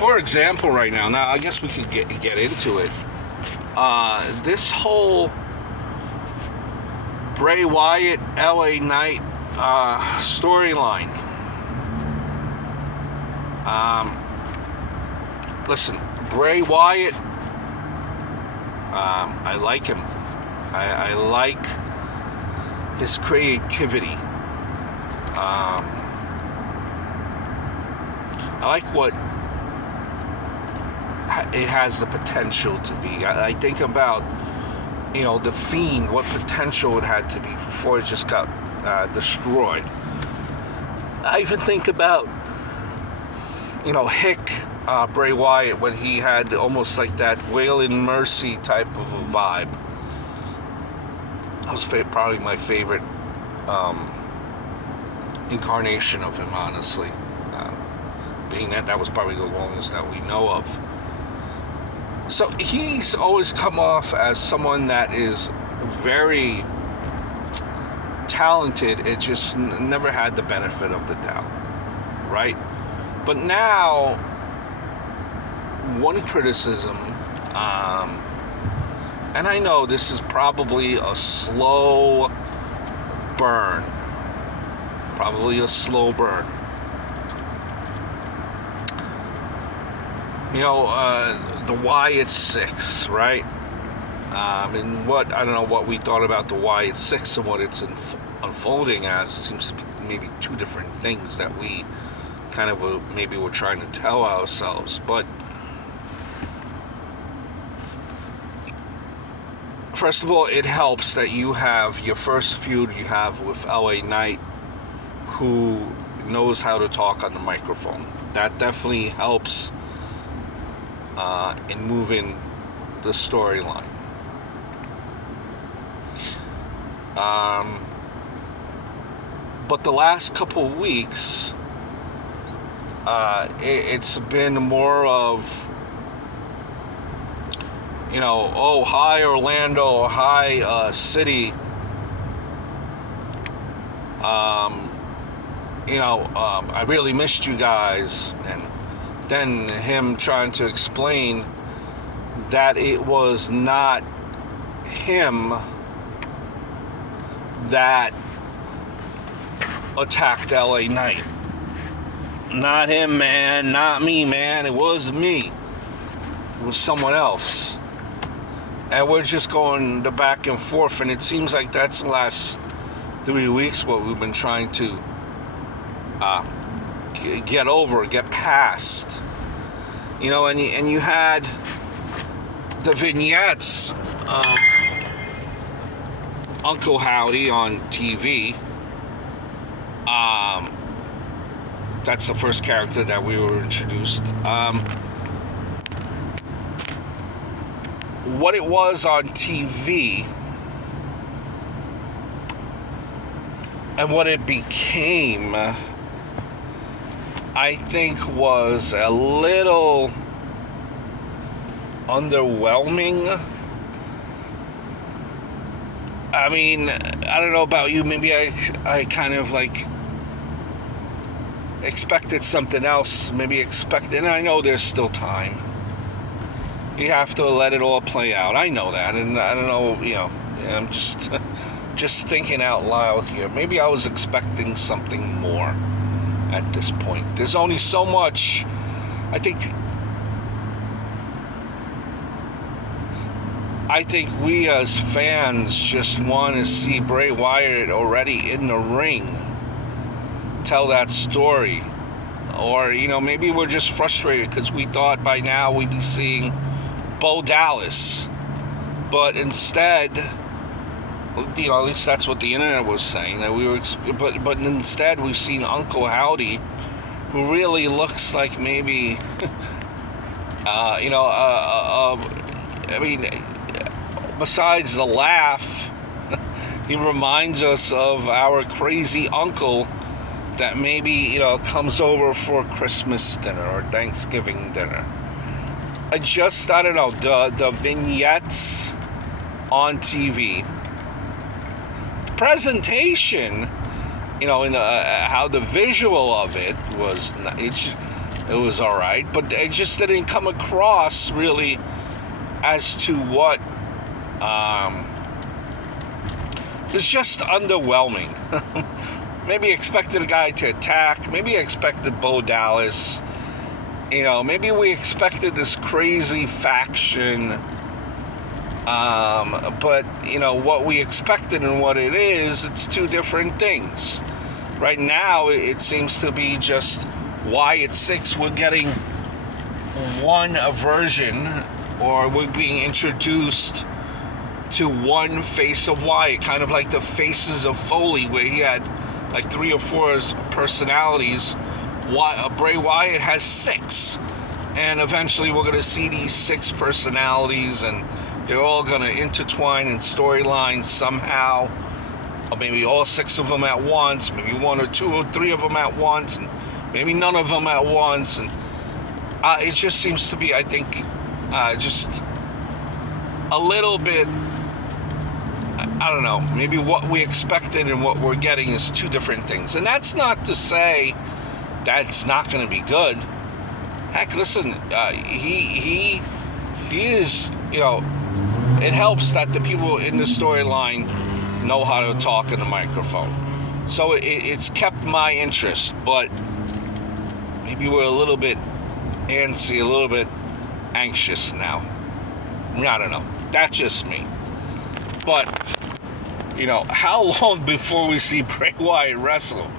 for example, right now, I guess we could get into it. This whole Bray Wyatt LA Knight storyline. Listen, Bray Wyatt, I like him. I like his creativity. I like what it has the potential to be. I think about, the Fiend, what potential it had to be before it just got destroyed. I even think about, Bray Wyatt, when he had almost like that Waylon Mercy type of a vibe. That was probably my favorite incarnation of him, honestly. Being that was probably the longest that we know of. So he's always come off as someone that is very talented. It just never had the benefit of the doubt, right? But now, one criticism, and I know this is probably a slow burn. The Wyatt 6, right? And I don't know what we thought about the Wyatt 6 and what it's unfolding as. It seems to be maybe two different things that we kind of maybe we're trying to tell ourselves. But first of all, it helps that you have your first feud you have with LA Knight, who knows how to talk on the microphone. That definitely helps in moving the storyline. But the last couple of weeks, it's been more of, hi Orlando, hi city. I really missed you guys. And then him trying to explain that it was not him that attacked LA Knight. Not him, man. Not me, man. It was me. It was someone else. And we're just going the back and forth, and it seems like that's the last 3 weeks what we've been trying to get over, get past. And you had the vignettes of Uncle Howdy on TV. That's the first character that we were introduced. What it was on TV and what it became, I think, was a little underwhelming. I mean, I don't know about you, maybe I kind of like expected something else, and I know there's still time. You have to let it all play out. I know that, and I don't know, I'm just thinking out loud here. Maybe I was expecting something more at this point. There's only so much. I think we as fans just want to see Bray Wyatt already in the ring, tell that story. Or, maybe we're just frustrated because we thought by now we'd be seeing Bo Dallas. But instead, at least that's what the internet was saying, that we were, but instead we've seen Uncle Howdy, who really looks like maybe, besides the laugh, he reminds us of our crazy uncle that maybe, comes over for Christmas dinner or Thanksgiving dinner. I don't know, the vignettes on TV, the presentation, how the visual of it was, it was all right, but it just didn't come across really as to what. It's just underwhelming. Maybe expected a guy to attack. Maybe expected Bo Dallas. You know, maybe we expected this crazy faction. But, you know, what we expected and what it is, it's two different things. Right now, it seems to be just Wyatt 6. We're getting one version, or we're being introduced to one face of Wyatt, kind of like the faces of Foley, where he had like 3 or 4 personalities. Bray Wyatt has 6, and eventually we're going to see these 6 personalities, and they're all going to intertwine in storylines somehow, or maybe all 6 of them at once, maybe 1 or 2 or 3 of them at once, and maybe none of them at once. And it just seems to be, I think, just a little bit, I don't know, maybe what we expected and what we're getting is two different things. And that's not to say that's not going to be good. Heck, listen, he is, you know, it helps that the people in the storyline know how to talk in the microphone. So it's kept my interest, but maybe we're a little bit antsy, a little bit anxious now. I don't know. That's just me. But, you know, how long before we see Bray Wyatt wrestle?